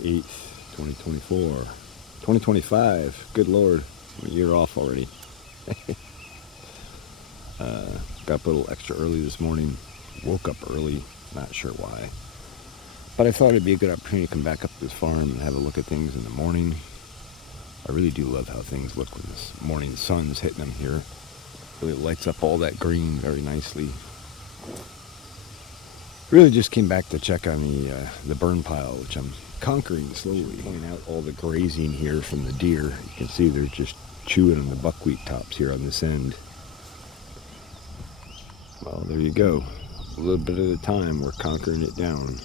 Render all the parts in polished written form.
8th, 2024. 2025, good Lord, a year off already. Got up a little extra early this morning, woke up early, not sure why. But I thought it'd be a good opportunity to come back up to this farm and have a look at things in the morning. I really do love how things look when this morning sun's hitting them here. Really lights up all that green very nicely. Really just came back to check on the burn pile, which I'm conquering slowly. Pointing out all the grazing here from the deer. You can see they're just chewing on the buckwheat tops here on this end. Well, there you go. A little bit at a time, we're conquering it down.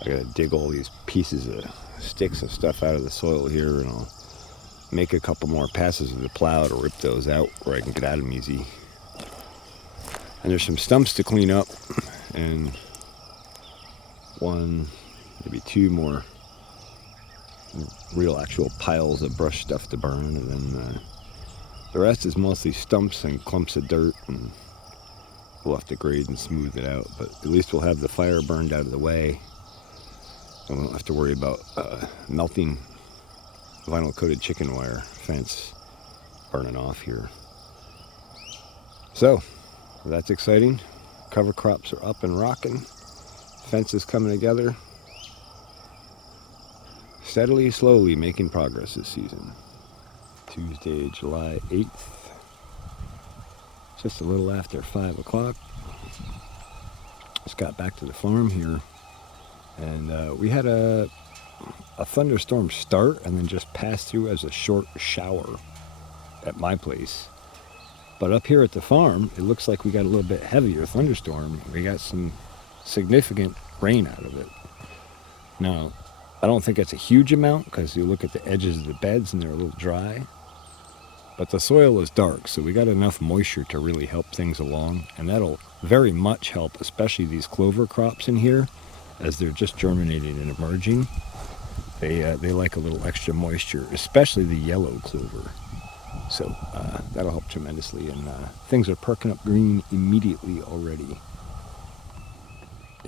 I gotta dig all these pieces of sticks and stuff out of the soil here, and I'll make a couple more passes with the plow to rip those out where I can get at them easy. And there's some stumps to clean up, and one, maybe two more real actual piles of brush stuff to burn, and then the rest is mostly stumps and clumps of dirt, and we'll have to grade and smooth it out, but at least we'll have the fire burned out of the way, and we won't have to worry about melting vinyl coated chicken wire fence burning off here. So that's exciting. Cover crops are up and rocking. Fence is coming together. Steadily, slowly making progress this season. Tuesday, July 8th. Just a little after 5 o'clock. Just got back to the farm here, and we had a thunderstorm start and then just pass through as a short shower at my place. But up here at the farm, it looks like we got a little bit heavier thunderstorm. We got some significant rain out of it. Now, I don't think it's a huge amount because you look at the edges of the beds and they're a little dry. But the soil is dark, so we got enough moisture to really help things along. And that'll very much help, especially these clover crops in here, as they're just germinating and emerging. They like a little extra moisture, especially the yellow clover. So that'll help tremendously, and things are perking up green immediately already.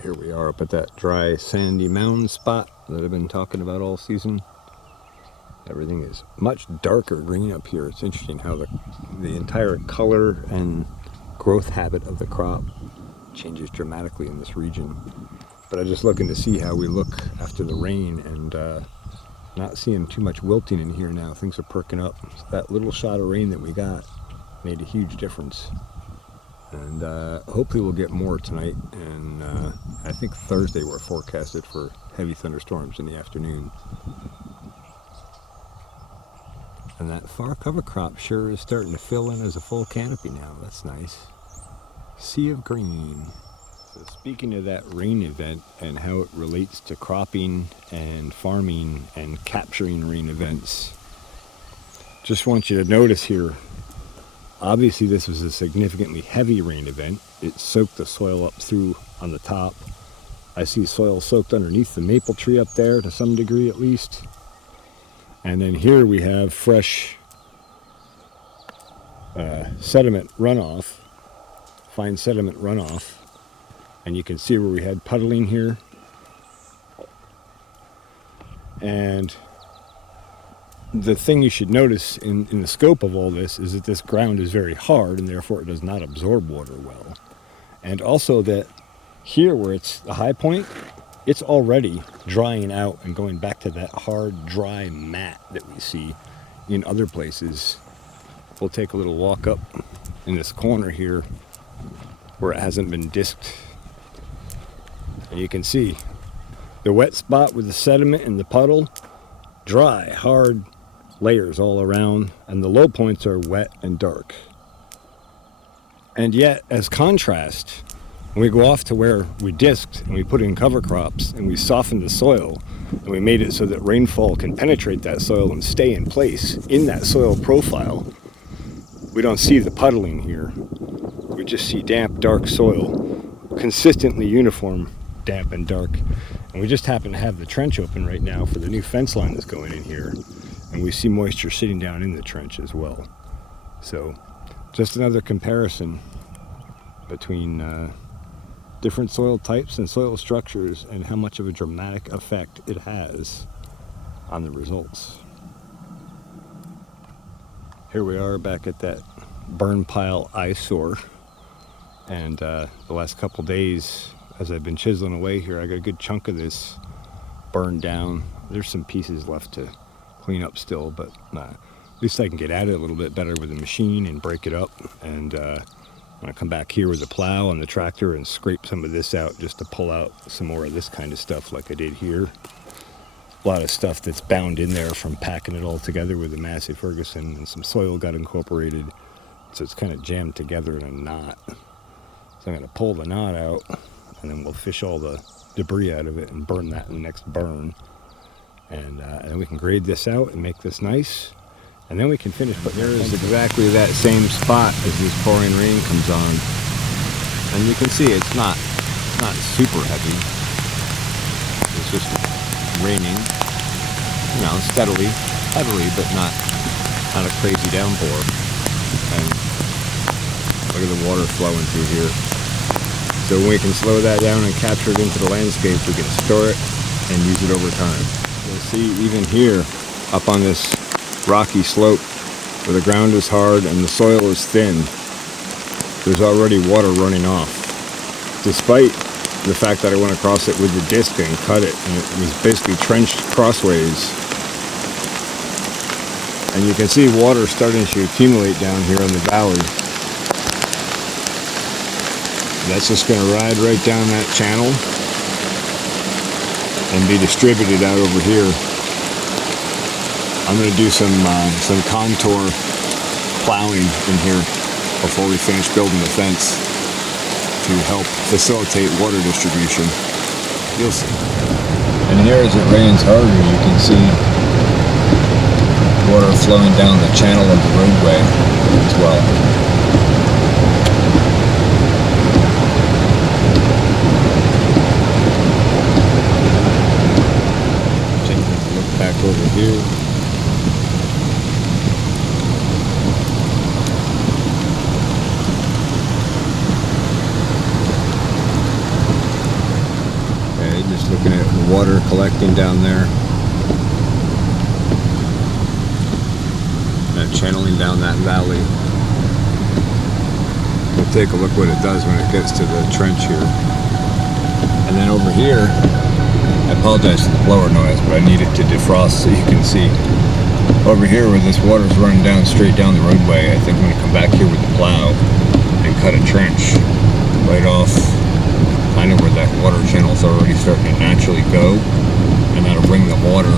Here we are up at that dry sandy mound spot that I've been talking about all season. Everything is much darker green up here. It's interesting how the entire color and growth habit of the crop changes dramatically in this region. But I'm just looking to see how we look after the rain, and not seeing too much wilting in here now. Things are perking up. So that little shot of rain that we got made a huge difference. And hopefully we'll get more tonight. And I think Thursday we're forecasted for heavy thunderstorms in the afternoon. And that far cover crop sure is starting to fill in as a full canopy now. That's nice. Sea of green. So speaking of that rain event and how it relates to cropping and farming and capturing rain events, just want you to notice here, obviously this was a significantly heavy rain event. It soaked the soil up through on the top. I see soil soaked underneath the maple tree up there to some degree at least. And then here we have fresh sediment runoff, fine sediment runoff. And you can see where we had puddling here. And the thing you should notice in the scope of all this is that this ground is very hard, and therefore it does not absorb water well. And also that here where it's the high point, it's already drying out and going back to that hard, dry mat that we see in other places. We'll take a little walk up in this corner here where it hasn't been disked. And you can see the wet spot with the sediment and the puddle, dry, hard layers all around, and the low points are wet and dark. And yet, as contrast, when we go off to where we disked and we put in cover crops and we softened the soil and we made it so that rainfall can penetrate that soil and stay in place in that soil profile, we don't see the puddling here. We just see damp, dark soil, consistently uniform, damp and dark. And we just happen to have the trench open right now for the new fence line that's going in here. And we see moisture sitting down in the trench as well. So just another comparison between different soil types and soil structures and how much of a dramatic effect it has on the results. Here we are back at that burn pile eyesore, and the last couple days as I've been chiseling away here, I got a good chunk of this burned down. There's some pieces left to clean up still, but at least I can get at it a little bit better with the machine and break it up. And when I come back here with the plow and the tractor and scrape some of this out just to pull out some more of this kind of stuff like I did here. A lot of stuff that's bound in there from packing it all together with the Massey Ferguson, and some soil got incorporated, so it's kind of jammed together in a knot. So I'm going to pull the knot out, and then we'll fish all the debris out of it and burn that in the next burn. And then we can grade this out and make this nice, and then we can finish. But there is exactly that same spot as this pouring rain comes on, and you can see it's not super heavy. It's just raining, steadily, heavily, but not a crazy downpour. And look at the water flowing through here. So when we can slow that down and capture it into the landscape, we can store it and use it over time. You'll see even here, up on this rocky slope, where the ground is hard and the soil is thin, there's already water running off. Despite the fact that I went across it with the disc and cut it, and it was basically trenched crossways. And you can see water starting to accumulate down here in the valley. That's just going to ride right down that channel and be distributed out over here. I'm going to do some contour plowing in here before we finish building the fence to help facilitate water distribution. You'll see. And here as it rains harder, you can see water flowing down the channel of the roadway as well. Taking a look back over here. Just looking at the water collecting down there and channeling down that valley. We'll take a look what it does when it gets to the trench here. And then over here, I apologize for the blower noise, but I need it to defrost so you can see. Over here where this water's running down straight down the roadway, I think I'm going to come back here with the plow and cut a trench right off kind of where that water channel is already starting to naturally go, and that'll bring the water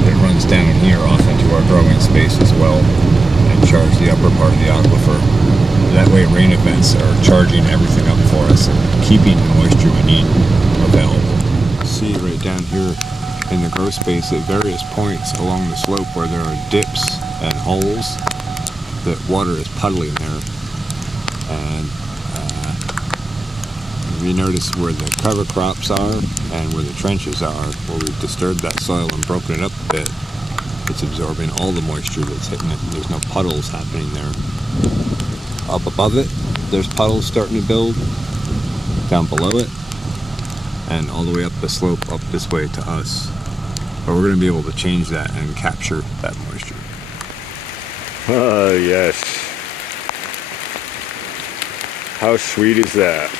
that runs down here off into our growing space as well and charge the upper part of the aquifer. That way rain events are charging everything up for us and keeping the moisture we need available. See right down here in the grow space at various points along the slope where there are dips and holes that water is puddling there. And you notice where the cover crops are and where the trenches are, where we've disturbed that soil and broken it up a bit, it's absorbing all the moisture that's hitting it. There's no puddles happening there. Up above it, there's puddles starting to build. Down below it, and all the way up the slope up this way to us. But we're going to be able to change that and capture that moisture. Oh, yes. How sweet is that?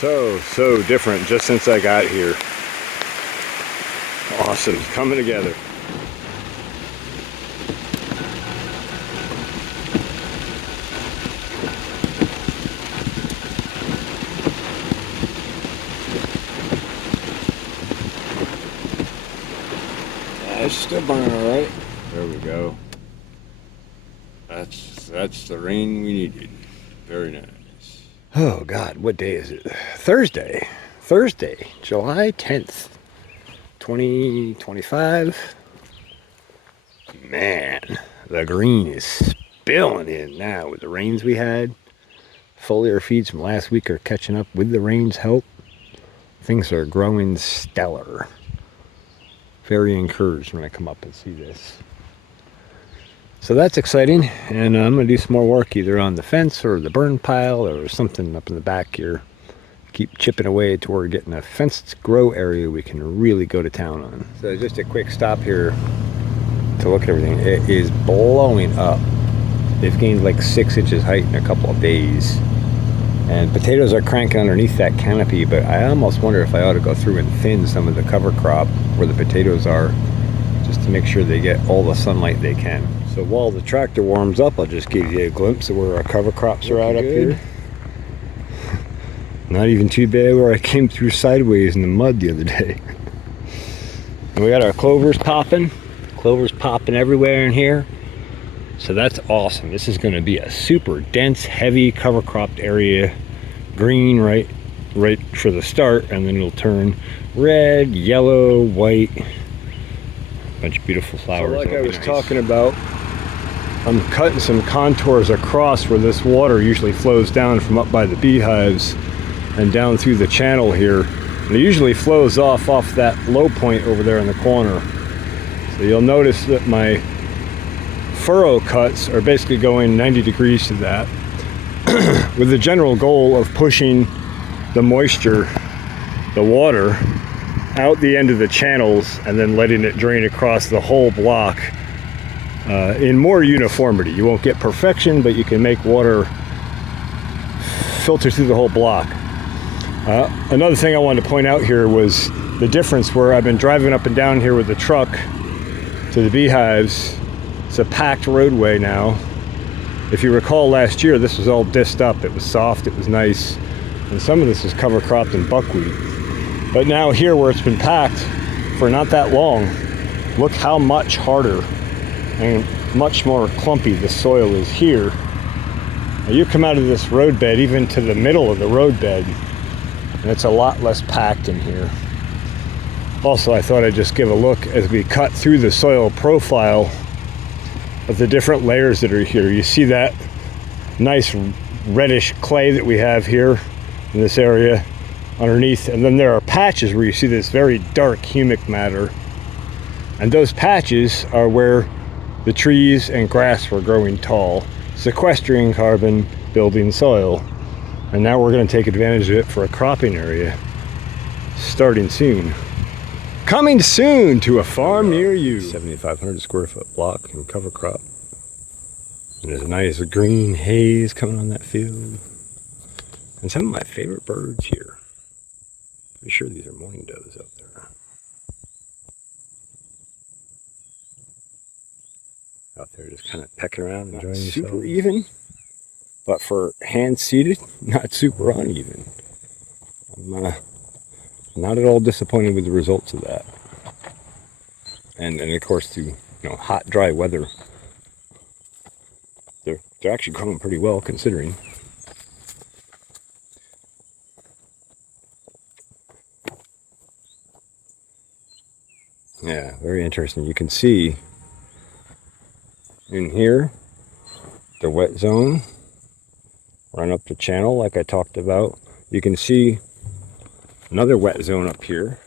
So different just since I got here. Awesome, coming together. It's still burning all right. There we go. That's the rain we needed. Very nice. Oh God, what day is it? Thursday, July 10th, 2025. Man, the green is spilling in now with the rains we had. Foliar feeds from last week are catching up with the rain's help. Things are growing stellar. Very encouraged when I come up and see this. So that's exciting, and I'm going to do some more work either on the fence or the burn pile or something up in the back here. Keep chipping away toward getting a fenced grow area we can really go to town on. So just a quick stop here to look at everything. It is blowing up. They've gained like 6 inches height in a couple of days. And potatoes are cranking underneath that canopy, but I almost wonder if I ought to go through and thin some of the cover crop where the potatoes are, just to make sure they get all the sunlight they can. So while the tractor warms up, I'll just give you a glimpse of where our cover crops are out up here. Not even too bad where I came through sideways in the mud the other day. And we got our clovers popping. Clovers popping everywhere in here. So that's awesome. This is going to be a super dense, heavy cover cropped area. Green right for the start, and then it'll turn red, yellow, white. Bunch of beautiful flowers. So like I was talking about, I'm cutting some contours across where this water usually flows down from up by the beehives and down through the channel here. And it usually flows off that low point over there in the corner. So you'll notice that my furrow cuts are basically going 90 degrees to that, with the general goal of pushing the moisture, the water, out the end of the channels and then letting it drain across the whole block in more uniformity. You won't get perfection, but you can make water filter through the whole block. Another thing I wanted to point out here was the difference where I've been driving up and down here with the truck to the beehives. It's a packed roadway now. If you recall last year, this was all disced up. It was soft, it was nice, and some of this is cover cropped in buckwheat. But now here where it's been packed for not that long, look how much harder and much more clumpy the soil is here. Now you come out of this roadbed even to the middle of the roadbed, and it's a lot less packed in here. Also, I thought I'd just give a look as we cut through the soil profile of the different layers that are here. You see that nice reddish clay that we have here in this area underneath, and then there are patches where you see this very dark humic matter, and those patches are where the trees and grass were growing tall, sequestering carbon, building soil. And now we're going to take advantage of it for a cropping area starting soon. Coming soon to a farm near you. 7,500 square foot block and cover crop. And there's a nice green haze coming on that field. And some of my favorite birds here. Pretty sure these are mourning doves up there. Out there just kind of pecking around, enjoying themselves. Super even, but for hand seeded, not super uneven. I'm not at all disappointed with the results of that. And of course, through hot, dry weather, they're actually growing pretty well considering. Yeah, very interesting. You can see in here the wet zone run up the channel like I talked about. You can see another wet zone up here.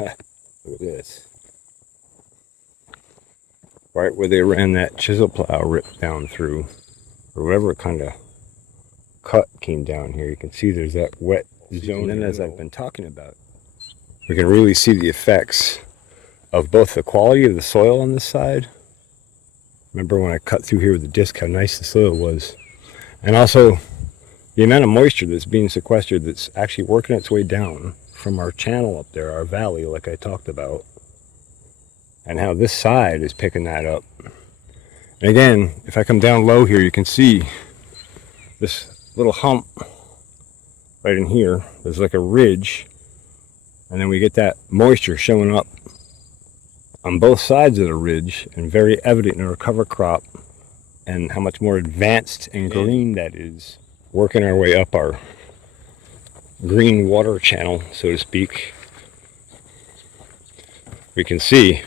Look at this. Right where they ran that chisel plow ripped down through, or whatever kind of cut came down here. You can see there's that wet zone. And then as I've been talking about, we can really see the effects of both the quality of the soil on this side. Remember when I cut through here with the disc, how nice the soil was. And also the amount of moisture that's being sequestered that's actually working its way down from our channel up there, our valley, like I talked about. And how this side is picking that up. And again, if I come down low here, you can see this little hump right in here. There's like a ridge. And then we get that moisture showing up on both sides of the ridge, and very evident in our cover crop, and how much more advanced and green that is. Working our way up our green water channel, so to speak, we can see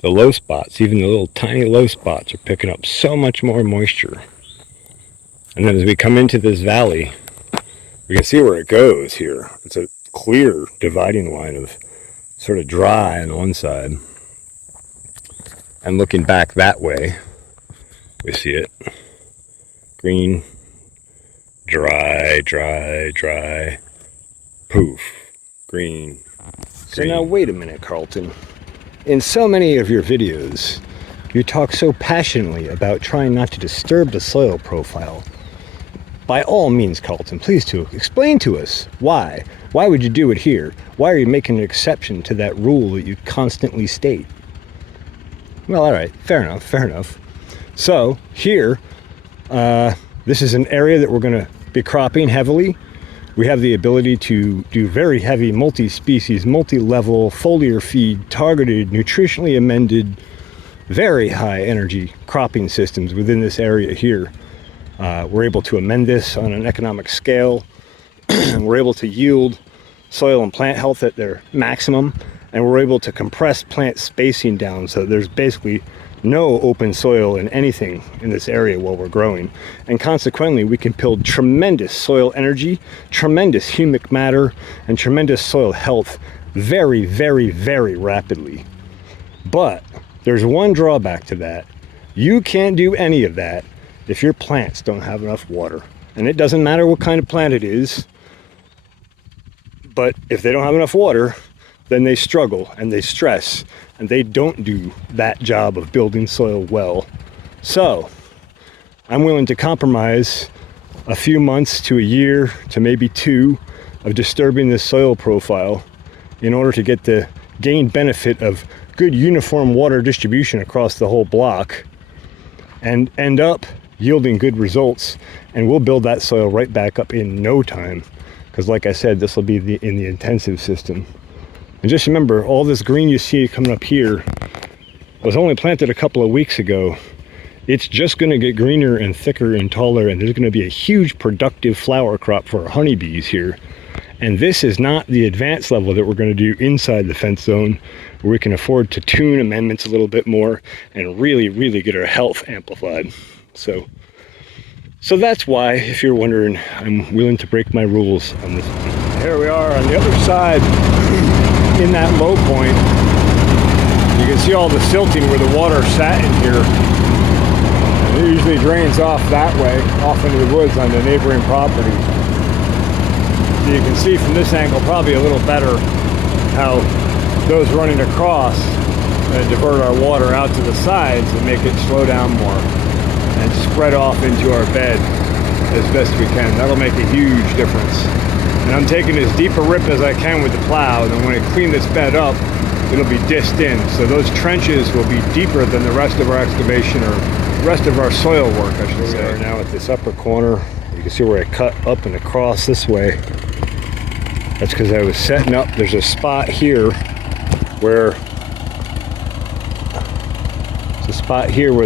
the low spots, even the little tiny low spots, are picking up so much more moisture. And then as we come into this valley, we can see where it goes here. It's a clear dividing line of sort of dry on one side And looking back that way, we see it. Green, dry, dry, dry, poof, green. So now wait a minute, Carlton. In so many of your videos, you talk so passionately about trying not to disturb the soil profile. By all means, Carlton, please explain to us why. Why would you do it here? Why are you making an exception to that rule that you constantly state? Well, all right, fair enough, fair enough. So here, this is an area that we're going to be cropping heavily. We have the ability to do very heavy multi-species, multi-level, foliar feed, targeted, nutritionally amended, very high energy cropping systems within this area here. We're able to amend this on an economic scale. We're able to yield soil and plant health at their maximum, and we're able to compress plant spacing down so there's basically no open soil in anything in this area while we're growing. And consequently, we can build tremendous soil energy, tremendous humic matter, and tremendous soil health very, very, very rapidly. But there's one drawback to that. You can't do any of that if your plants don't have enough water. And it doesn't matter what kind of plant it is, but if they don't have enough water, then they struggle and they stress and they don't do that job of building soil well. So I'm willing to compromise a few months to a year to maybe 2 of disturbing this soil profile in order to get the gain benefit of good uniform water distribution across the whole block and end up yielding good results. And we'll build that soil right back up in no time, because like I said, this will be in the intensive system. And just remember, all this green you see coming up here was only planted a couple of weeks ago. It's just going to get greener and thicker and taller, and there's going to be a huge productive flower crop for our honeybees here. And this is not the advanced level that we're going to do inside the fence zone, where we can afford to tune amendments a little bit more and really, really get our health amplified. So that's why, if you're wondering, I'm willing to break my rules on this. Here we are on the other side in that low point. You can see all the silting where the water sat in here. And it usually drains off that way, off into the woods on the neighboring property. So you can see from this angle probably a little better how those running across divert our water out to the sides and make it slow down more and spread off into our bed as best we can. That'll make a huge difference. And I'm taking as deep a rip as I can with the plow, and then when I clean this bed up, it'll be disced in. So those trenches will be deeper than the rest of our excavation, or rest of our soil work, I should say. We are now at this upper corner. You can see where I cut up and across this way. That's because I was setting up. There's a spot here where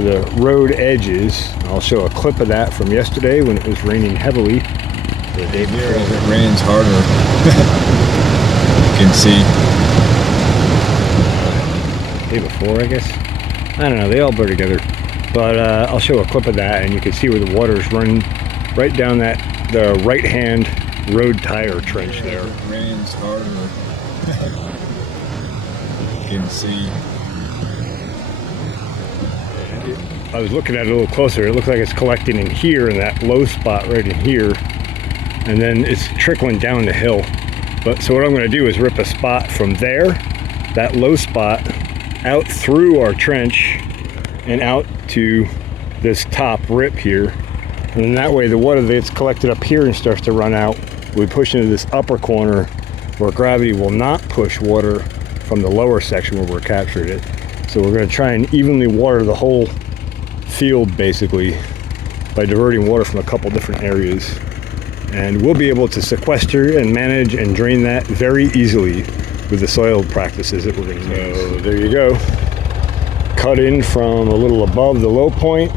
the road edge is. I'll show a clip of that from yesterday when it was raining heavily. The day before. It rains harder. You can see. Day before, I guess. I don't know. They all blur together. But I'll show a clip of that, and you can see where the water's running right down the right-hand road tire trench there. It rains harder. You can see. I was looking at it a little closer. It looks like it's collecting in here, in that low spot right in here, and then it's trickling down the hill. So what I'm going to do is rip a spot from there, that low spot, out through our trench and out to this top rip here, and then that way the water that's collected up here and starts to run out, we push into this upper corner where gravity will not push water from the lower section where we're captured it. So we're going to try and evenly water the whole field basically by diverting water from a couple different areas, and we'll be able to sequester and manage and drain that very easily with the soil practices that we're going to use. So there you go, cut in from a little above the low point,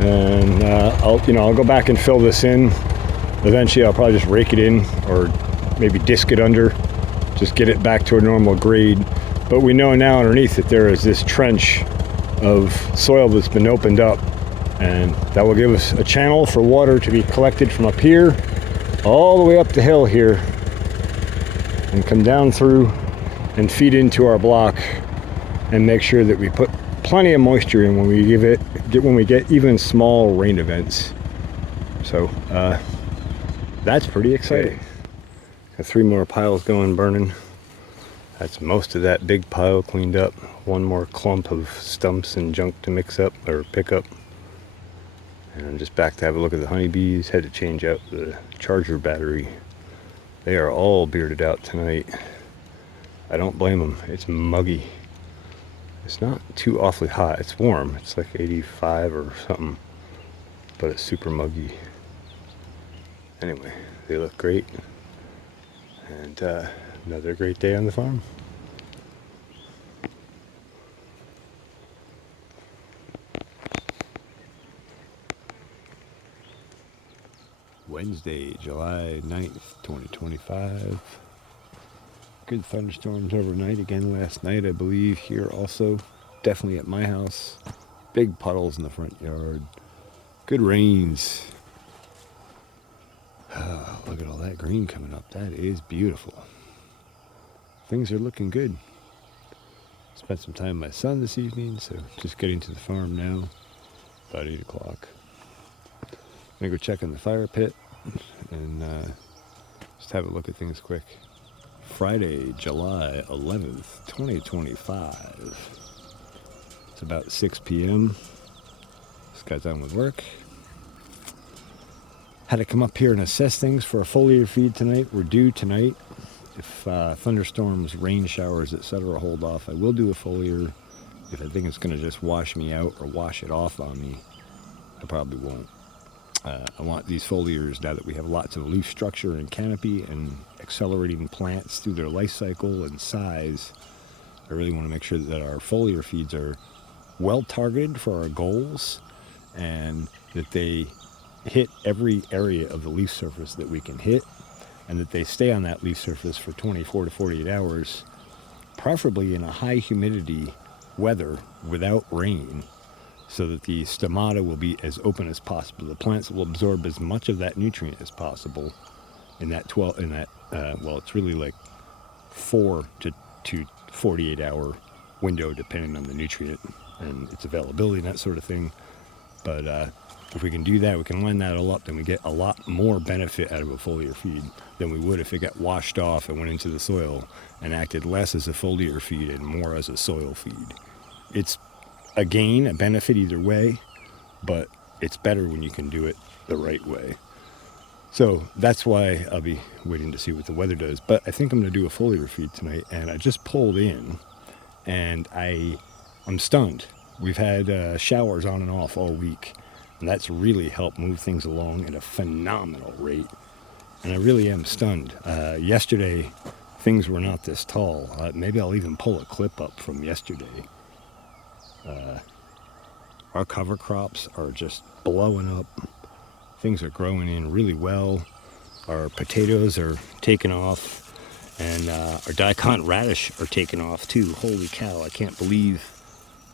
and I'll go back and fill this in. Eventually I'll probably just rake it in or maybe disc it under, just get it back to a normal grade. But we know now underneath that there is this trench of soil that's been opened up, and that will give us a channel for water to be collected from up here all the way up the hill here and come down through and feed into our block and make sure that we put plenty of moisture in when we get even small rain events. So that's pretty exciting. Got 3 more piles going, burning. That's most of that big pile cleaned up. 1 more clump of stumps and junk to mix up or pick up. And I'm just back to have a look at the honeybees. Had to change out the charger battery. They are all bearded out tonight. I don't blame them. It's muggy. It's not too awfully hot. It's warm. It's like 85 or something. But it's super muggy. Anyway, they look great. And another great day on the farm. Wednesday, July 9th, 2025. Good thunderstorms overnight again last night, I believe, here also. Definitely at my house. Big puddles in the front yard. Good rains. Oh, look at all that green coming up. That is beautiful. Things are looking good. Spent some time with my son this evening, so just getting to the farm now. About 8 o'clock. I'm gonna go check in the fire pit and just have a look at things quick. Friday, July 11th, 2025. It's about 6 p.m. Just got done with work. Had to come up here and assess things for a foliar feed tonight. We're due tonight. If thunderstorms, rain showers, etc. hold off, I will do a foliar. If I think it's going to just wash me out or wash it off on me, I probably won't. I want these foliars, now that we have lots of leaf structure and canopy and accelerating plants through their life cycle and size, I really want to make sure that our foliar feeds are well targeted for our goals and that they hit every area of the leaf surface that we can hit, and that they stay on that leaf surface for 24 to 48 hours, preferably in a high humidity weather without rain, so that the stomata will be as open as possible. The plants will absorb as much of that nutrient as possible in that well, it's really like 4 to 48 hour window, depending on the nutrient and its availability and that sort of thing. But if we can do that, we can line that all up, then we get a lot more benefit out of a foliar feed than we would if it got washed off and went into the soil and acted less as a foliar feed and more as a soil feed. It's a gain, a benefit either way, but it's better when you can do it the right way. So that's why I'll be waiting to see what the weather does. But I think I'm going to do a foliar feed tonight, and I just pulled in, and I'm stunned. We've had showers on and off all week, and that's really helped move things along at a phenomenal rate. And I really am stunned. Yesterday, things were not this tall. Maybe I'll even pull a clip up from yesterday. Our cover crops are just blowing up. Things are growing in really well. Our potatoes are taking off, and our daikon radish are taking off too. Holy cow, I can't believe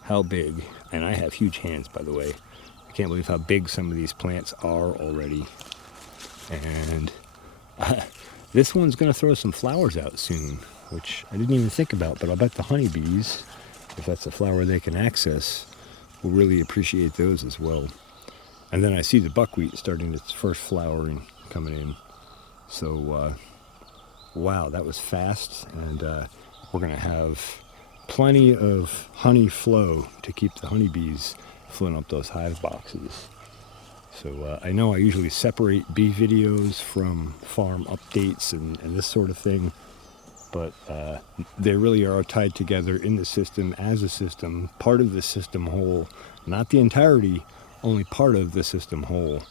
how big, and I have huge hands, by the way. I can't believe how big some of these plants are already. And this one's going to throw some flowers out soon, which I didn't even think about, but I bet the honeybees, if that's a flower they can access, will really appreciate those as well. And then I see the buckwheat starting its first flowering coming in. So, wow, that was fast. And we're going to have plenty of honey flow to keep the honeybees filling up those hive boxes. So I know I usually separate bee videos from farm updates and this sort of thing. But they really are tied together in the system as a system, part of the system whole, not the entirety, only part of the system whole,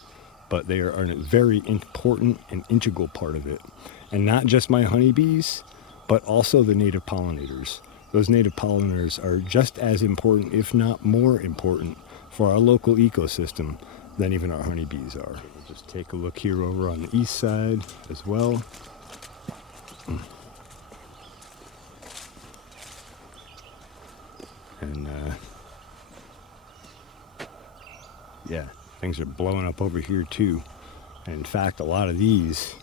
but they are a very important and integral part of it. And not just my honeybees, but also the native pollinators. Those native pollinators are just as important, if not more important, for our local ecosystem than even our honeybees are. We'll just take a look here over on the east side as well. And yeah, things are blowing up over here too. And in fact, a lot of these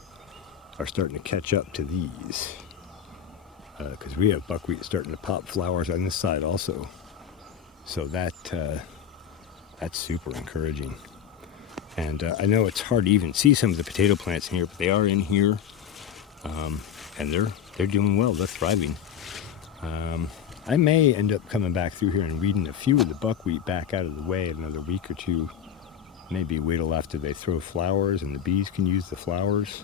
are starting to catch up to these, because we have buckwheat starting to pop flowers on this side also. So that's super encouraging. And I know it's hard to even see some of the potato plants in here, but they are in here, and they're doing well. They're thriving. I may end up coming back through here and weeding a few of the buckwheat back out of the way another week or two. Maybe wait till after they throw flowers and the bees can use the flowers.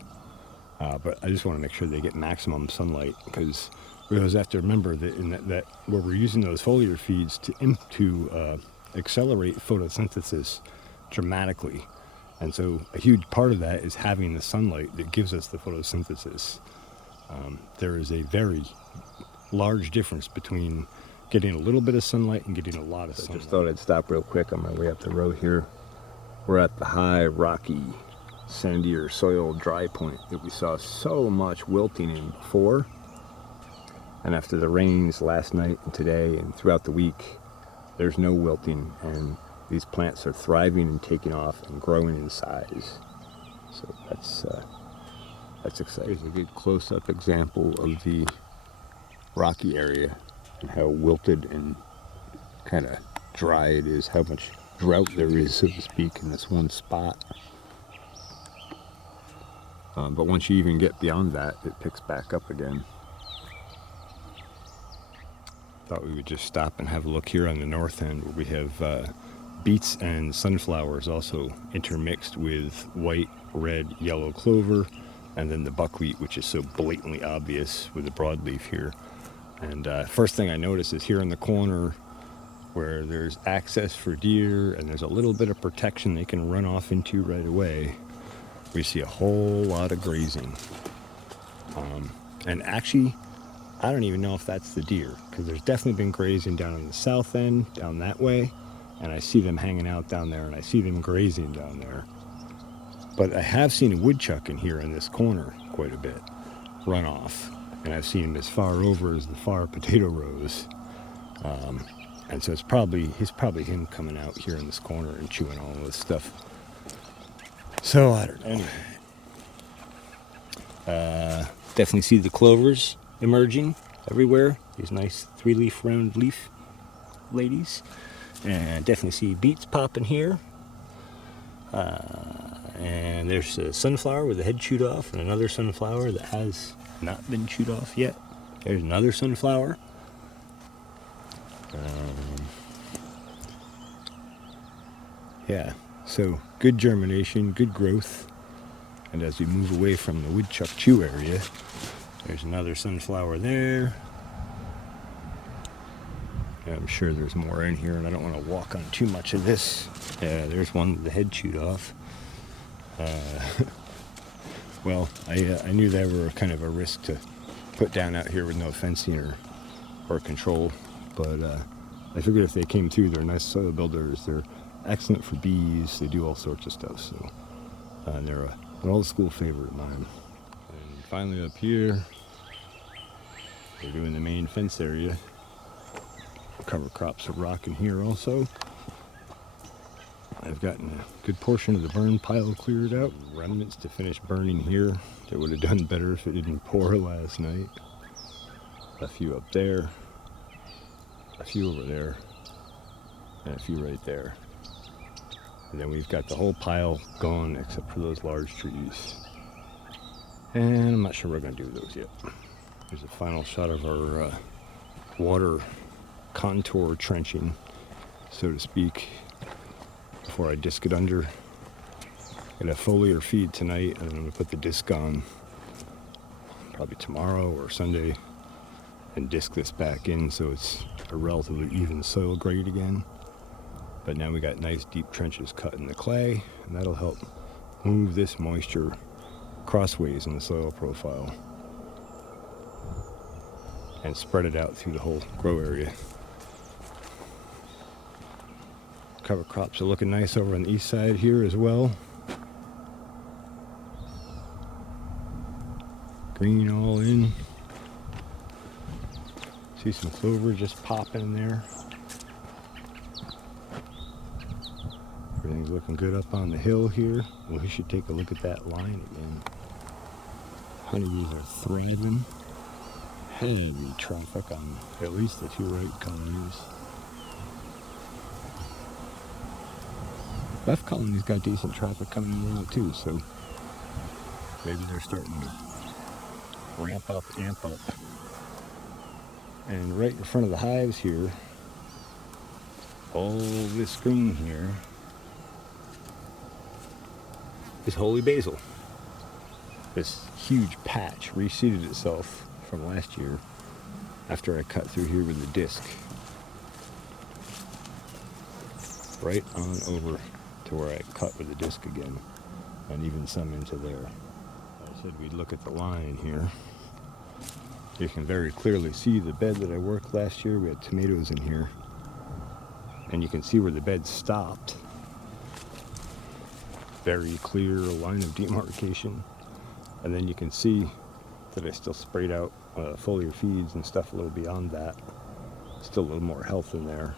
But I just want to make sure they get maximum sunlight, because we always have to remember that that where we're using those foliar feeds to accelerate photosynthesis dramatically. And so a huge part of that is having the sunlight that gives us the photosynthesis. There is a very large difference between getting a little bit of sunlight and getting a lot of sunlight. I just thought I'd stop real quick on my way up the road here. We're at the high, rocky, sandier soil dry point that we saw so much wilting in before. And after the rains last night and today and throughout the week, there's no wilting, and these plants are thriving and taking off and growing in size. So that's exciting. Here's a good close-up example of the rocky area and how wilted and kind of dry it is, how much drought there is, so to speak, in this one spot. But once you even get beyond that, it picks back up again. Thought we would just stop and have a look here on the north end, where we have beets and sunflowers also intermixed with white, red, yellow clover, and then the buckwheat, which is so blatantly obvious with the broadleaf here. And first thing I notice is here in the corner where there's access for deer and there's a little bit of protection they can run off into right away, we see a whole lot of grazing. And actually, I don't even know if that's the deer, because there's definitely been grazing down on the south end, down that way, and I see them hanging out down there, and I see them grazing down there. But I have seen a woodchuck in here in this corner quite a bit, run off. And I've seen him as far over as the far potato rows. And so he's probably him coming out here in this corner and chewing all this stuff. So I don't know. Anyway. Definitely see the clovers emerging everywhere. These nice 3-leaf round leaf ladies. And definitely see beets popping here. And there's a sunflower with the head chewed off, and another sunflower that has not been chewed off yet. There's another sunflower. Yeah, so good germination, good growth. And as we move away from the woodchuck chew area, there's another sunflower there. And I'm sure there's more in here, and I don't want to walk on too much of this. Yeah, there's one with the head chewed off. Well, I knew they were kind of a risk to put down out here with no fencing or control, but I figured if they came through, they're nice soil builders. They're excellent for bees. They do all sorts of stuff. So they're an old school favorite of mine. And finally up here, they're doing the main fence area. Cover crops of rock in here also. I've gotten a good portion of the burn pile cleared out. Remnants to finish burning here. They would have done better if it didn't pour last night. A few up there, a few over there, and a few right there. And then we've got the whole pile gone except for those large trees. And I'm not sure we're going to do those yet. Here's a final shot of our water contour trenching, so to speak, before I disc it under. Get a foliar feed tonight, and then I'm going to put the disc on probably tomorrow or Sunday and disc this back in so it's a relatively even soil grade again. But now we got nice deep trenches cut in the clay, and that'll help move this moisture crossways in the soil profile and spread it out through the whole grow area. Cover crops are looking nice over on the east side here as well. Green all in. See some clover just popping in there. Everything's looking good up on the hill here. Well, we should take a look at that line again. Honeybees are thriving. Heavy traffic on at least the two right colonies. Left colony's got decent traffic coming in now too, so maybe they're starting to amp up. And right in front of the hives here, all this green here is holy basil. This huge patch reseeded itself from last year after I cut through here with the disc. Right on over to where I cut with the disc again, and even some into there. I said we'd look at the line here. You can very clearly see the bed that I worked last year. We had tomatoes in here, and you can see where the bed stopped. Very clear line of demarcation. And then you can see that I still sprayed out foliar feeds and stuff a little beyond that. Still a little more health in there.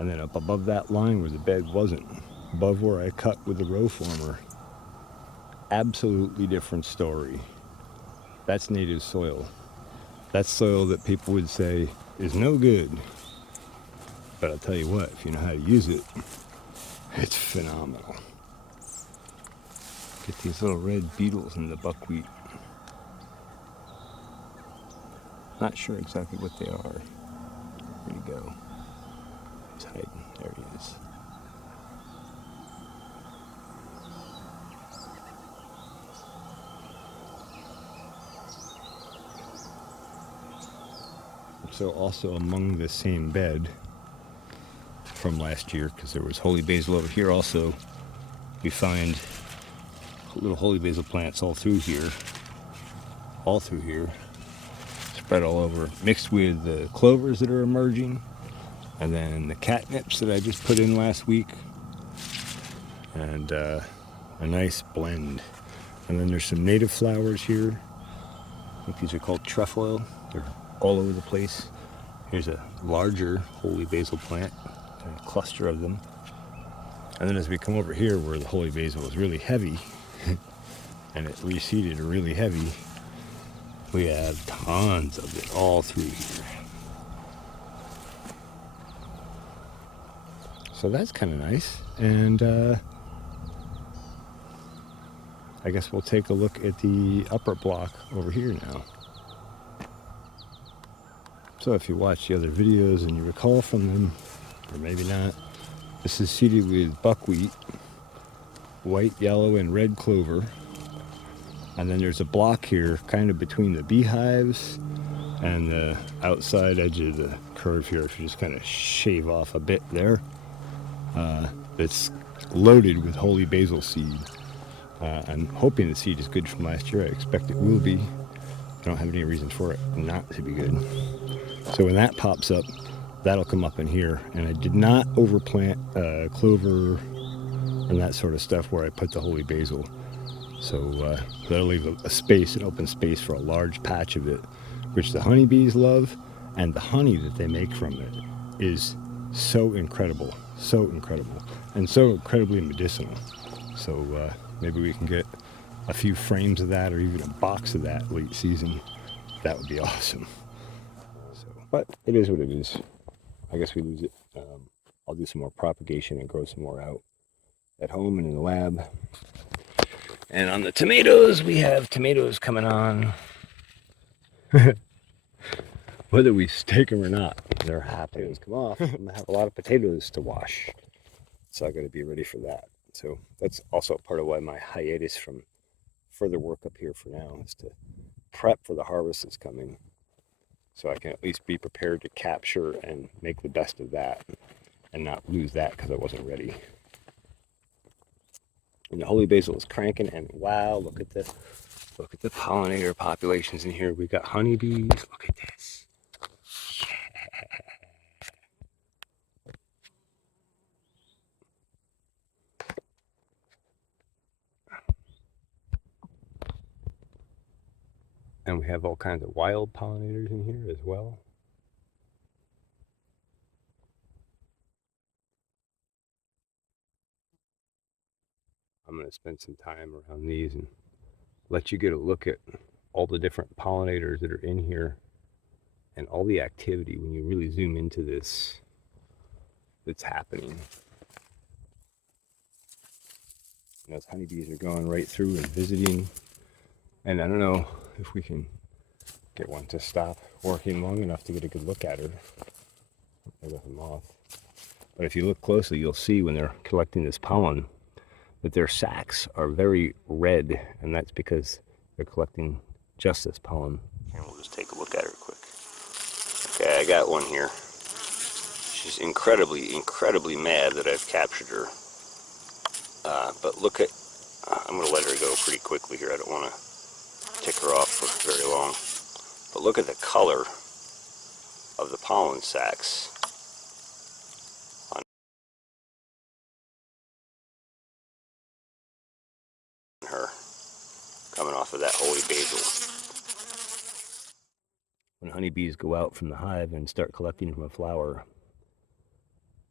And then up above that line where the bed wasn't, above where I cut with the row former, absolutely different story. That's native soil. That's soil that people would say is no good. But I'll tell you what, if you know how to use it, it's phenomenal. Get these little red beetles in the buckwheat. Not sure exactly what they are. Where'd he go? He's hiding. There he is. So also among the same bed from last year, because there was holy basil over here also, we find little holy basil plants all through here, spread all over, mixed with the clovers that are emerging, and then the catnips that I just put in last week, and a nice blend. And then there's some native flowers here. I think these are called trefoil. They're all over the place. Here's a larger holy basil plant, a cluster of them. And then as we come over here where the holy basil is really heavy, and it reseeded really heavy, we have tons of it all through here. So that's kind of nice. And I guess we'll take a look at the upper block over here now. So if you watch the other videos and you recall from them, or maybe not, this is seeded with buckwheat, white, yellow, and red clover. And then there's a block here kind of between the beehives and the outside edge of the curve here. If you just kind of shave off a bit there, it's loaded with holy basil seed. I'm hoping the seed is good from last year. I expect it will be. I don't have any reason for it not to be good. So when that pops up, that'll come up in here. And I did not overplant clover and that sort of stuff where I put the holy basil. So that'll leave a space, an open space for a large patch of it, which the honeybees love, and the honey that they make from it is so incredible, and so incredibly medicinal. So maybe we can get a few frames of that, or even a box of that late season. That would be awesome. So, but it is what it is. I guess we lose it. I'll do some more propagation and grow some more out at home and in the lab. And on the tomatoes, we have tomatoes coming on. Whether we stake them or not, they're happening. Come off. I'm gonna have a lot of potatoes to wash, so I got to be ready for that. So that's also part of why my hiatus from further work up here for now is to prep for the harvest that's coming, so I can at least be prepared to capture and make the best of that, and not lose that because I wasn't ready. And the holy basil is cranking, and wow, look at the pollinator populations in here. We got honeybees. Look at this. And we have all kinds of wild pollinators in here as well. I'm going to spend some time around these and let you get a look at all the different pollinators that are in here and all the activity when you really zoom into this that's happening. And those honeybees are going right through and visiting. And I don't know if we can get one to stop working long enough to get a good look at her. There goes a moth. But if you look closely, you'll see when they're collecting this pollen that their sacs are very red, and that's because they're collecting just this pollen. And we'll just take a look at her quick. Okay, I got one here. She's incredibly mad that I've captured her. But look at, I'm going to let her go pretty quickly here. I don't want to tick her off for very long. But look at the color of the pollen sacs on her, coming off of that holy basil. When honeybees go out from the hive and start collecting from a flower,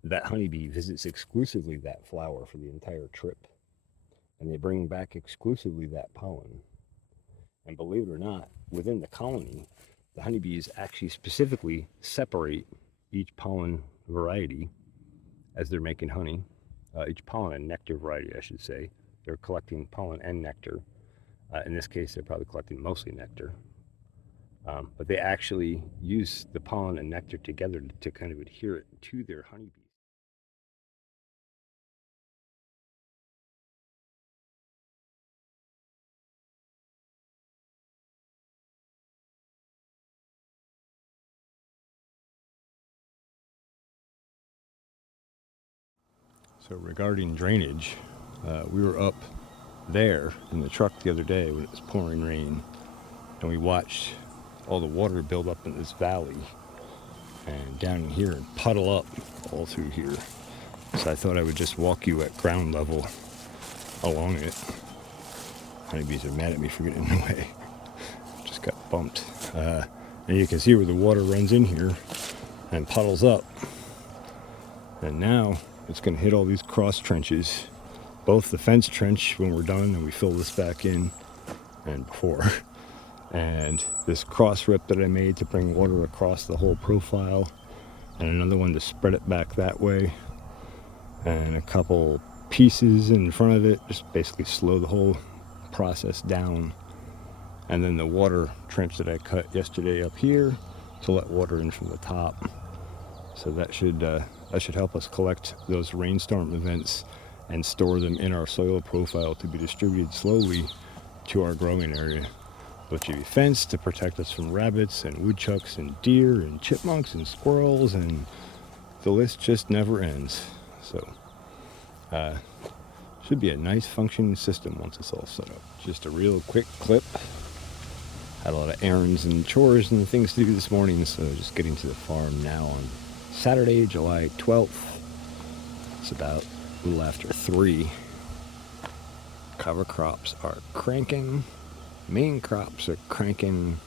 that honeybee visits exclusively that flower for the entire trip. And they bring back exclusively that pollen. And believe it or not, within the colony, the honeybees actually specifically separate each pollen variety as they're making honey. Each pollen and nectar variety, I should say. They're collecting pollen and nectar. In this case, they're probably collecting mostly nectar. But they actually use the pollen and nectar together to kind of adhere it to their honeybees. So regarding drainage, we were up there in the truck the other day when it was pouring rain, and we watched all the water build up in this valley and down in here and puddle up all through here. So I thought I would just walk you at ground level along it. Honeybees are mad at me for getting in the way. Just got bumped. And you can see where the water runs in here and puddles up. And now it's going to hit all these cross trenches, both the fence trench when we're done and we fill this back in, and before, and this cross rip that I made to bring water across the whole profile, and another one to spread it back that way, and a couple pieces in front of it, just basically slow the whole process down. And then the water trench that I cut yesterday up here to let water in from the top. So that should help us collect those rainstorm events and store them in our soil profile to be distributed slowly to our growing area, which will be fenced to protect us from rabbits and woodchucks and deer and chipmunks and squirrels, and the list just never ends. So should be a nice functioning system once it's all set up. Just a real quick clip. Had a lot of errands and chores and things to do this morning, so just getting to the farm now on Saturday, July 12th. It's about a little after 3. Cover crops are cranking. Main crops are cranking.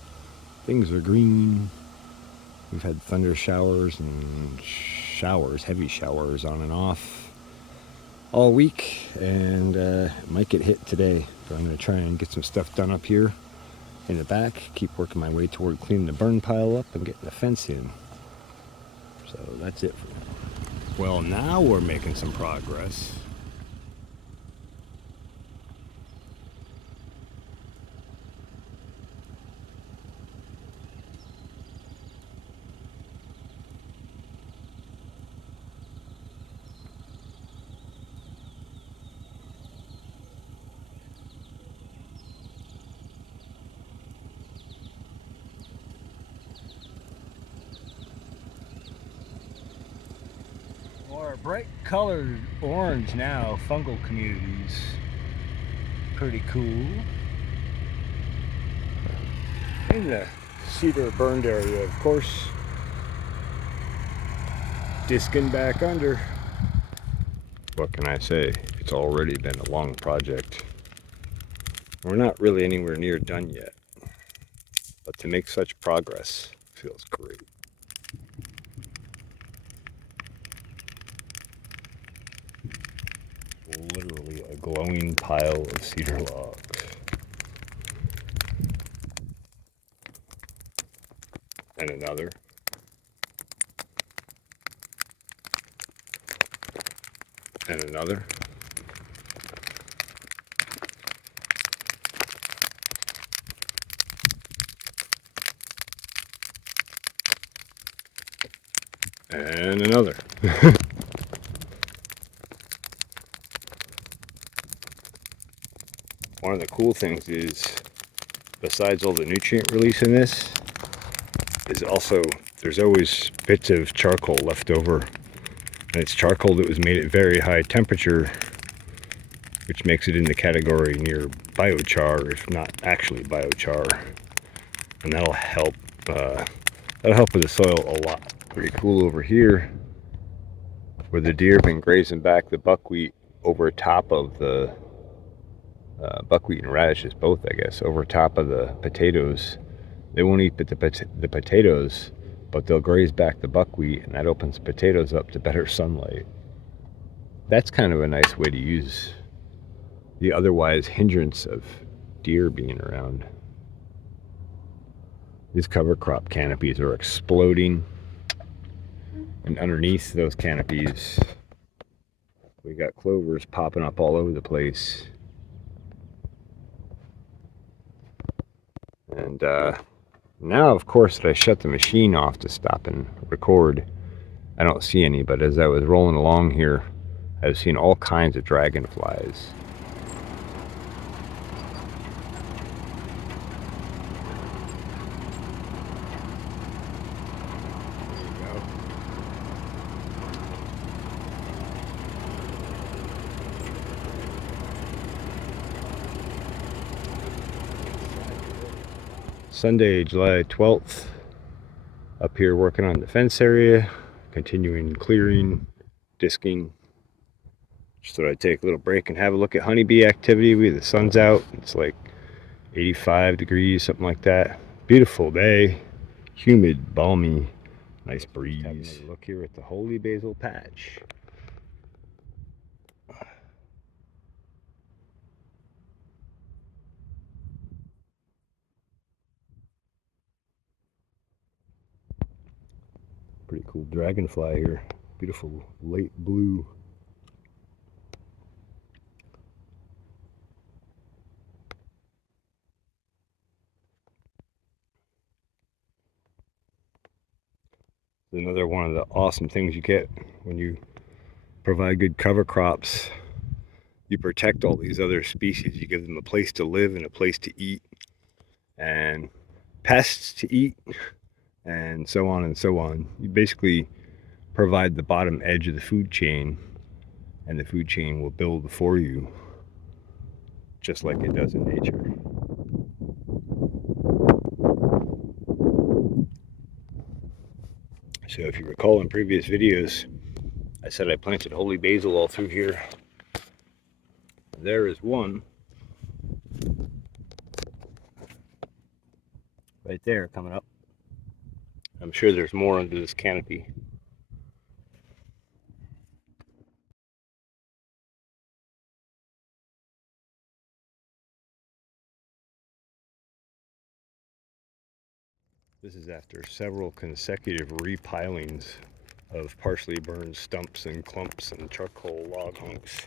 Things are green. We've had thunder showers and heavy showers on and off all week, and it might get hit today. So I'm going to try and get some stuff done up here in the back. Keep working my way toward cleaning the burn pile up and getting the fence in. So that's it for now. Well, now we're making some progress. More bright colored orange now, fungal communities. Pretty cool. In the cedar burned area, of course. Disking back under. What can I say? It's already been a long project. We're not really anywhere near done yet, but to make such progress feels great. Literally a glowing pile of cedar logs. And another. And another. And another. One of the cool things is, besides all the nutrient release in this, is also there's always bits of charcoal left over. And it's charcoal that was made at very high temperature, which makes it in the category near biochar, if not actually biochar. And that'll help with the soil a lot. Pretty cool over here, where the deer have been grazing back the buckwheat over top of the buckwheat and radishes, both, I guess, over top of the potatoes. They won't eat the potatoes, but they'll graze back the buckwheat, and that opens potatoes up to better sunlight. That's kind of a nice way to use the otherwise hindrance of deer being around. These cover crop canopies are exploding, and underneath those canopies we got clovers popping up all over the place. And now, of course, that I shut the machine off to stop and record, I don't see any, but as I was rolling along here, I've seen all kinds of dragonflies. Sunday, July 12th, up here working on the fence area, continuing clearing, disking. Just thought I'd take a little break and have a look at honeybee activity. The sun's out, it's like 85 degrees, something like that. Beautiful day, humid, balmy, nice breeze. Have another look here at the holy basil patch. Pretty cool dragonfly here. Beautiful light blue. Another one of the awesome things you get when you provide good cover crops. You protect all these other species. You give them a place to live and a place to eat, and pests to eat, and so on and so on. You basically provide the bottom edge of the food chain, and the food chain will build for you, just like it does in nature. So if you recall in previous videos, I said I planted holy basil all through here. There is one right there coming up. I'm sure there's more under this canopy. This is after several consecutive repilings of partially burned stumps and clumps and charcoal log hunks.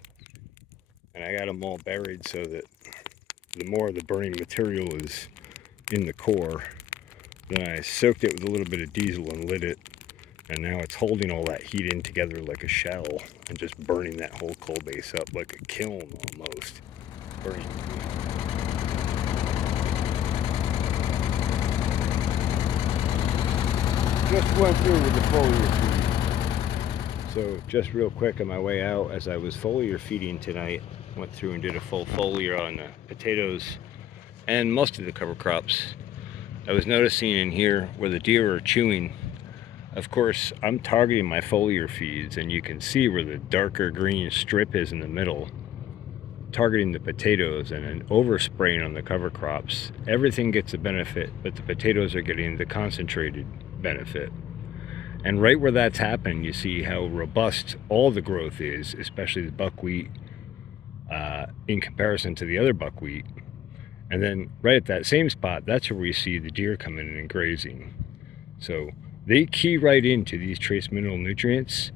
And I got them all buried so that the more of the burning material is in the core. Then I soaked it with a little bit of diesel and lit it. And now it's holding all that heat in together like a shell and just burning that whole coal base up like a kiln almost. Burning. Just went through with the foliar feed. So just real quick on my way out, as I was foliar feeding tonight, went through and did a full foliar on the potatoes and most of the cover crops. I was noticing in here where the deer are chewing, of course I'm targeting my foliar feeds, and you can see where the darker green strip is in the middle, targeting the potatoes, and then overspraying on the cover crops. Everything gets a benefit, but the potatoes are getting the concentrated benefit. And right where that's happened, you see how robust all the growth is, especially the buckwheat, in comparison to the other buckwheat. And then right at that same spot, that's where we see the deer coming in and grazing. So they key right into these trace mineral nutrients,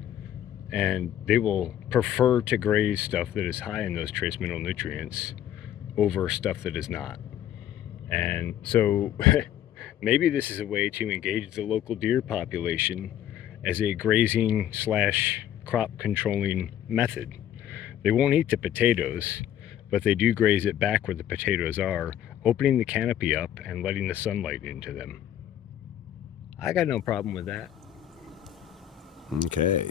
and they will prefer to graze stuff that is high in those trace mineral nutrients over stuff that is not. And so maybe this is a way to engage the local deer population as a grazing slash crop controlling method. They won't eat the potatoes, but they do graze it back where the potatoes are, opening the canopy up and letting the sunlight into them. I got no problem with that. Okay,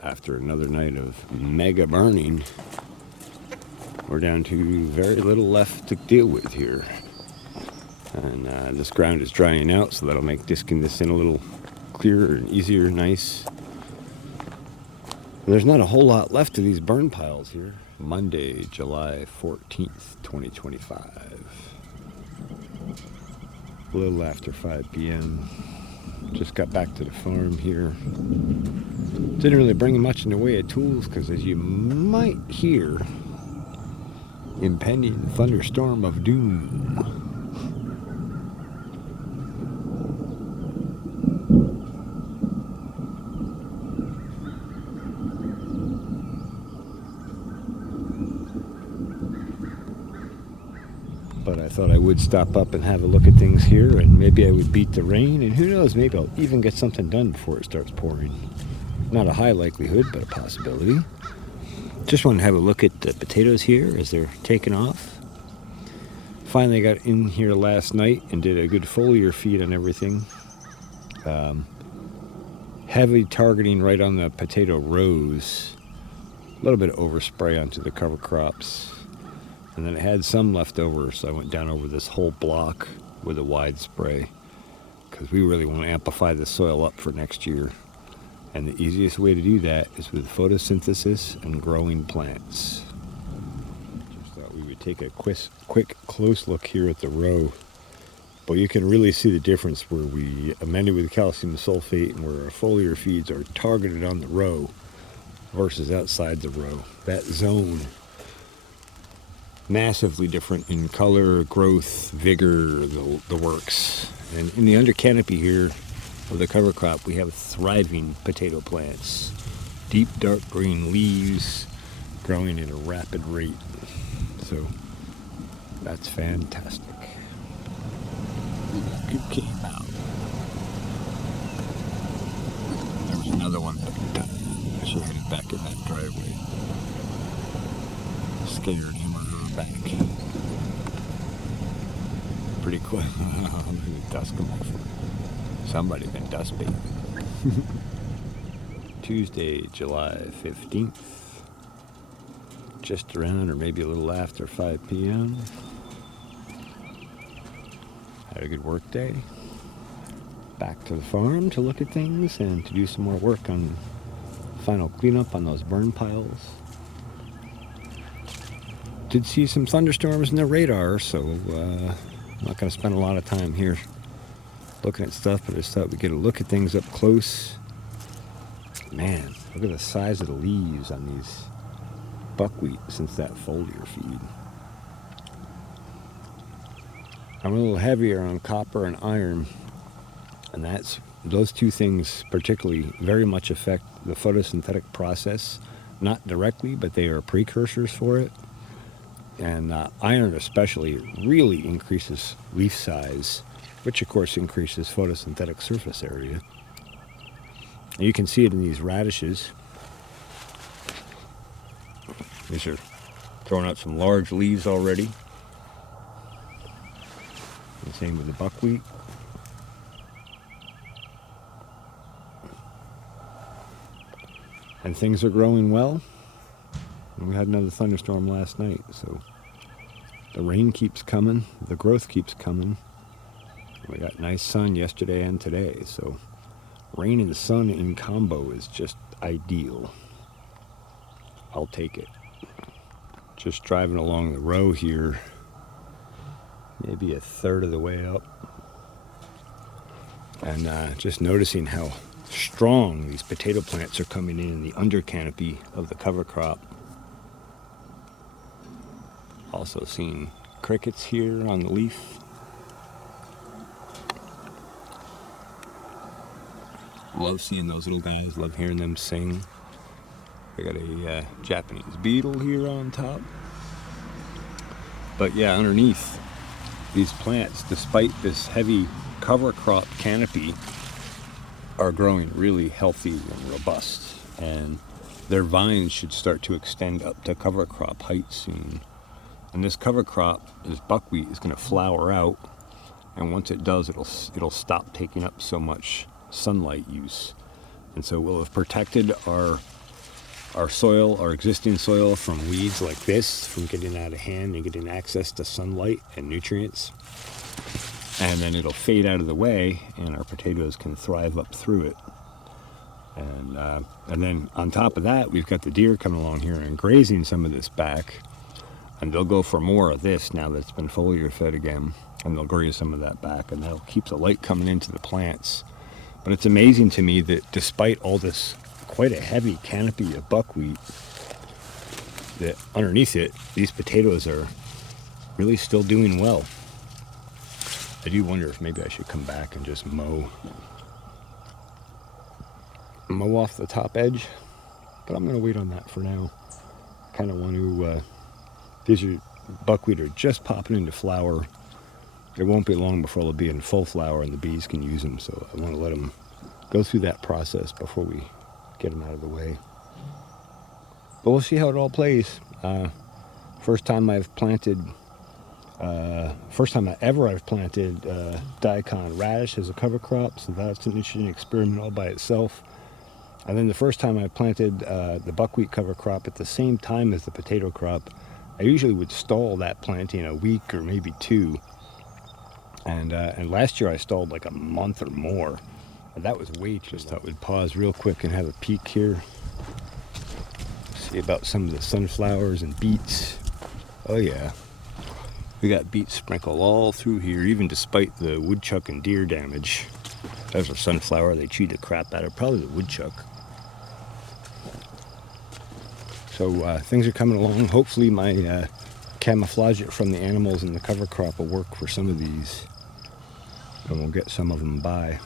after another night of mega burning, we're down to very little left to deal with here. And this ground is drying out, so that'll make disking this in a little clearer and easier, nice. There's not a whole lot left of these burn piles here. Monday, July 14th, 2025. A little after 5 p.m. Just got back to the farm here. Didn't really bring much in the way of tools because, as you might hear, impending thunderstorm of doom. But I thought I would stop up and have a look at things here, and maybe I would beat the rain, and who knows, maybe I'll even get something done before it starts pouring. Not a high likelihood, but a possibility. Just want to have a look at the potatoes here as they're taking off. Finally got in here last night and did a good foliar feed on everything. Heavy targeting right on the potato rows. A little bit of overspray onto the cover crops. And then it had some left over, so I went down over this whole block with a wide spray because we really want to amplify the soil up for next year. And the easiest way to do that is with photosynthesis and growing plants. Just thought we would take a quick close look here at the row. But you can really see the difference where we amended with calcium sulfate and where our foliar feeds are targeted on the row versus outside the row. That zone, massively different in color, growth, vigor, the works. And in the under canopy here of the cover crop, we have thriving potato plants. Deep dark green leaves growing at a rapid rate. So that's fantastic. It came out. There was another one that she headed back in that driveway. Scared him or her back. Pretty quick. Dust come off. Somebody been dust bathing. Tuesday, July 15th. Just around or maybe a little after 5 p.m. Had a good work day. Back to the farm to look at things and to do some more work on final cleanup on those burn piles. Did see some thunderstorms in the radar, so I'm not going to spend a lot of time here looking at stuff, but I just thought we'd get a look at things up close. Man, look at the size of the leaves on these buckwheat since that foliar feed. I'm a little heavier on copper and iron, and those two things particularly very much affect the photosynthetic process, not directly, but they are precursors for it. And iron especially really increases leaf size, which of course increases photosynthetic surface area. And you can see it in these radishes. These are throwing out some large leaves already. And same with the buckwheat. And things are growing well. And we had another thunderstorm last night, so the rain keeps coming, the growth keeps coming. We got nice sun yesterday and today, so rain and sun in combo is just ideal. I'll take it. Just driving along the row here, maybe a third of the way up, and just noticing how strong these potato plants are coming in the under canopy of the cover crop. Also seeing crickets here on the leaf. Love seeing those little guys, love hearing them sing. We got a Japanese beetle here on top. But yeah, underneath these plants, despite this heavy cover crop canopy, are growing really healthy and robust, and their vines should start to extend up to cover crop height soon. And this cover crop, this buckwheat, is going to flower out, and once it does, it'll stop taking up so much sunlight use, and so we'll have protected our soil, our existing soil, from weeds like this, from getting out of hand and getting access to sunlight and nutrients. And then it'll fade out of the way, and our potatoes can thrive up through it. And then on top of that, we've got the deer coming along here and grazing some of this back, and they'll go for more of this now that it's been foliar fed again, and they'll graze some of that back, and that'll keep the light coming into the plants. But it's amazing to me that despite all this quite a heavy canopy of buckwheat, that underneath it, these potatoes are really still doing well. I do wonder if maybe I should come back and just mow off the top edge, but I'm going to wait on that for now. I kind of want to, these buckwheat are just popping into flower. It won't be long before they'll be in full flower and the bees can use them, so I want to let them go through that process before we get them out of the way. But we'll see how it all plays. First time I've planted daikon radish as a cover crop, so that's an interesting experiment all by itself. And then the first time I planted the buckwheat cover crop at the same time as the potato crop, I usually would stall that planting a week or maybe two. And last year I stalled like a month or more. And that was way too long. Just thought we'd pause real quick and have a peek here. See about some of the sunflowers and beets. Oh yeah. We got beets sprinkled all through here, even despite the woodchuck and deer damage. There's a sunflower they chewed the crap out of, probably the woodchuck. So things are coming along. Hopefully my camouflage it from the animals and the cover crop will work for some of these, and we'll get some of them by.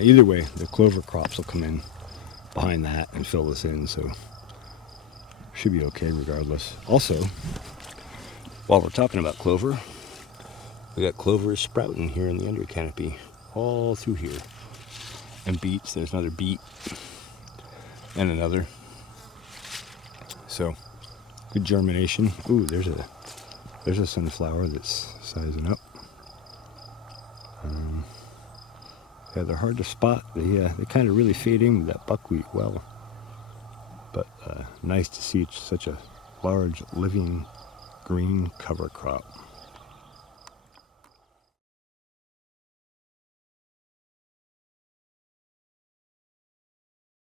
Either way, the clover crops will come in behind that and fill this in, so should be okay regardless. Also, while we're talking about clover, we got clover sprouting here in the under canopy, all through here. And beets, there's another beet, and another. So, good germination. Ooh, there's a sunflower that's sizing up. Yeah, they're hard to spot. They kind of really fade in with that buckwheat well. But nice to see such a large living green cover crop.